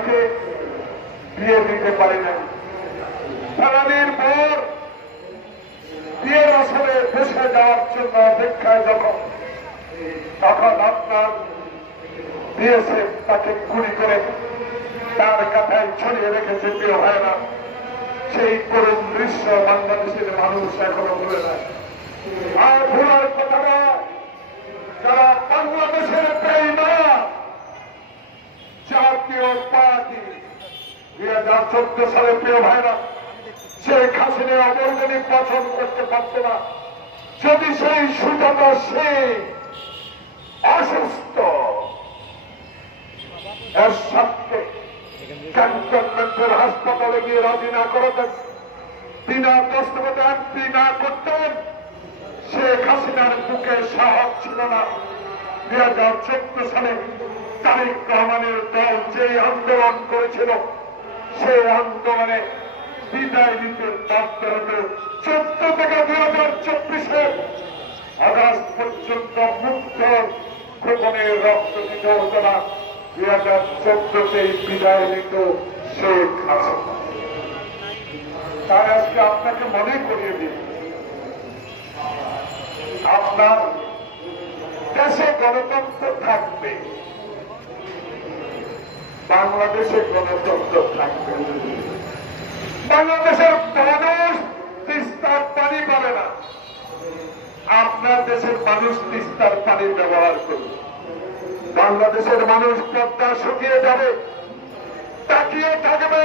বাড়িতে বিয়ে দিতে পারি না সারাদিন পর বিয়ের আসলে দেশে যাওয়ার জন্য অপেক্ষায় যখন তখন আপনার বিএসএফ তাকে গুলি করে তার কাথায় ছড়িয়ে রেখেছে প্রিয় হয় না। সেই করুণ দৃশ্য বাংলাদেশের মানুষ এখনও ভুলে না। আর ভুলার কথা নয়, যারা বাংলাদেশের প্রেমা জাতীয় চোদ্দ সালে প্রিয় ভাইরা, শেখ হাসিনা অবৈধ নির্বাচন করতে পারত না। যদি সেই সুজাতা শেখ অসুস্থ হাসপাতালে গিয়ে রাজি না করাতেন, বিনা দস্তখত এমপি না করতেন, শেখ হাসিনার বুকে সাহস ছিল না। হাজার চোদ্দ সালে রহমানের দল যে আন্দোলন করেছিল আন্দোলনে বিদায় নিতে বাধ্য হতে চোদ্দ থেকে হাজার চব্বিশে আগস্ট পর্যন্ত মুক্ত রক্ত দিতে হতো হাজার বিদায় নিত শেখ হাসিনা। তাই আজকে আপনাকে মনে করিয়ে দিই, আপনার দেশে গণতন্ত্র থাকবে। বাংলাদেশে গণতন্ত্র থাকবে। বাংলাদেশের মানুষ তিস্তার পানি পাবে না। আপনার দেশের মানুষ তিস্তার পানি ব্যবহার করবে। বাংলাদেশের মানুষ পদ্মা শুকিয়ে যাবে, তাকিয়ে থাকবে।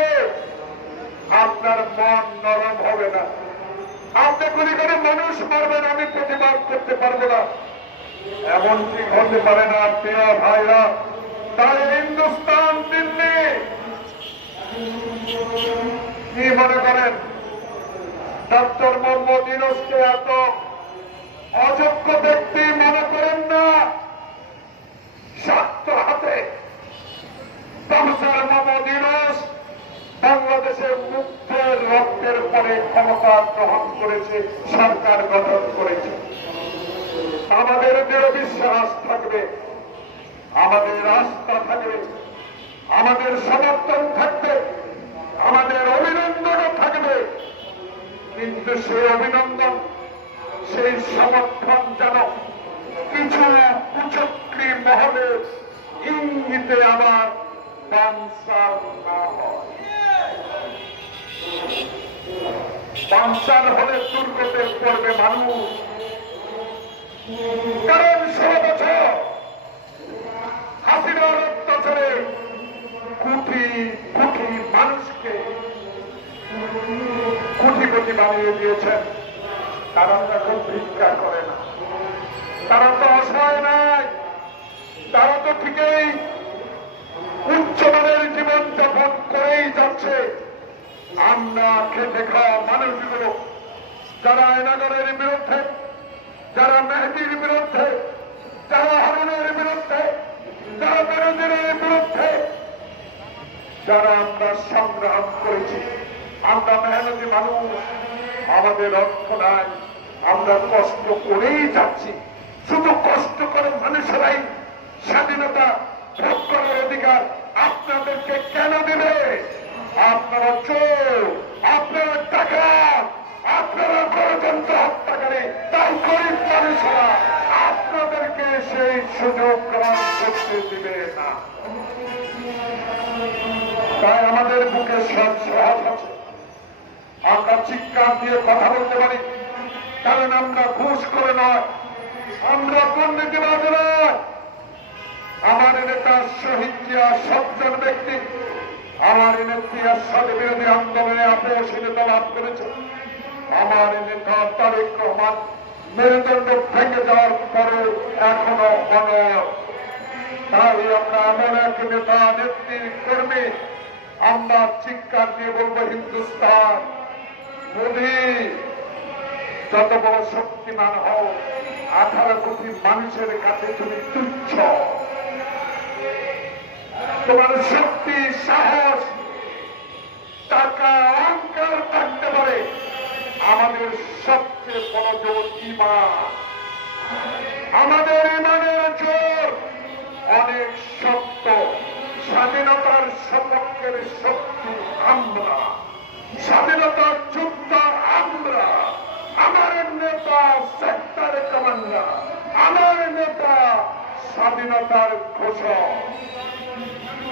আপনার মন নরম হবে না। আপনি গুলি করে মানুষ মারবেন, আমি প্রতিবাদ করতে পারব না। এমনকি হতে পারে না, প্রিয় ভাইরা। তাই হিন্দুস্তান, দিল্লি। কি মনে করেন? ডক্টর মোহাম্মদ ইউনুসকে এত অযোগ্য ব্যক্তি মনে করেন না? শক্ত হাতে প্রফেসর মোহাম্মদ ইউনুস বাংলাদেশের মুক্তের রক্তের পরে ক্ষমতা গ্রহণ করেছে সরকার গঠন আমাদের দৃঢ় বিশ্বাস থাকবে। আমাদের আস্থা থাকবে। আমাদের সমর্থন থাকবে। আমাদের অভিনন্দনও থাকবে। কিন্তু সেই অভিনন্দন, সেই সমর্থন যেন কিছু কুচক্রী মহলে ইঙ্গিতে আমার বাঞ্চাল না হয়। বাঞ্চাল হলে দুর্গতে পড়বে মানুষ। কারণ ষোলো বছর হাসিনার অত্যাচারে কোটি কোটি মানুষকে কোটি কোটি বানিয়ে দিয়েছেন। তারা তো এখন ভিক্ষা করে না। তারা তো অসহায় নাই তারা তো ঠিকই উচ্চমানের জীবন যাপন করেই যাচ্ছে। আমরা খেতে খাওয়া মানুষগুলো যারা আয়নাগরের বিরুদ্ধে, যারা যারা আমরা সংগ্রাম করেছি, আমরা মেহনতি মানুষ, আমাদের অর্থ নাই, আমরা কষ্ট করেই যাচ্ছি। শুধু কষ্ট করে মানুষেরাই স্বাধীনতা ভোগ করার অধিকার আপনাদেরকে কেন দেবে? আপনারা চোর, আপনারা টাকা আপনারা গণতন্ত্র হত্যাকারী, তাই গরিব মানুষেরা আপনাদেরকে সেই সুযোগ গ্রহণ করতে দিবে না। তাই আমাদের বুকে সব সহজ আছে। আমরা চিৎকার দিয়ে কথা বলতে পারি, কারণ আমরা ঘুষ করে নয়, আমরা দুর্নীতিবাদ নয়। আমার নেতা শহীদ জিয়া সজ্জন ব্যক্তি, আমার নেত্রী আসাদ বিরোধী আন্দোলনে আপসী নেতা লাভ করেছে আমার নেতা তারেক রহমান মেরুদণ্ড ভেঙে যাওয়ার পরে এখনও অনয় তাই আমরা এমন এক নেতা নেত্রীর কর্মী আমরা চিৎকার দিয়ে বলব, হিন্দুস্তান, মোদী, যত বড় শক্তিমান হও, আঠারো কোটি মানুষের কাছে তুমি তুচ্ছ। তোমার শক্তি, সাহস, টাকা, অহংকার থাকতে পারে। আমাদের সবচেয়ে বড় জোর ইমান, আমাদের ইমানের আমরা স্বাধীনতার যোদ্ধা আমরা, আমার নেতা সেক্টর কমান্ডার আমার নেতা স্বাধীনতার ঘোষক।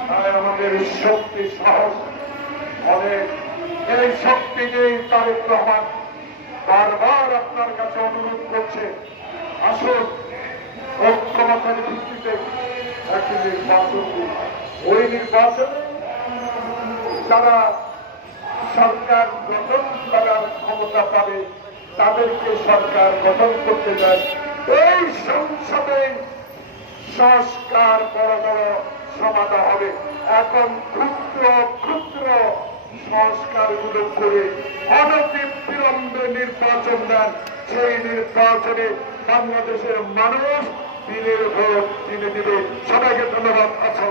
তাই আমাদের শক্তি সাহস অনেক এই শক্তিকে তারেক রহমান বারবার আপনার কাছে অনুরোধ করছে। আসুন, ঐক্যমতের ভিত্তিতে একটি নির্বাচন ওই নির্বাচনে যারা সরকার গঠন করার ক্ষমতা পাবে, তাদেরকে সরকার গঠন করতে দেয় এই সংসদে সংস্কার বড় বড় সমাধা হবে। এখন ক্ষুদ্র ক্ষুদ্র সংস্কারগুলো করে অনতি বিলম্বে নির্বাচন দেন। সেই নির্বাচনে বাংলাদেশের মানুষ দিনের ভোট দিনে দিবে। সবাইকে ধন্যবাদ। আছে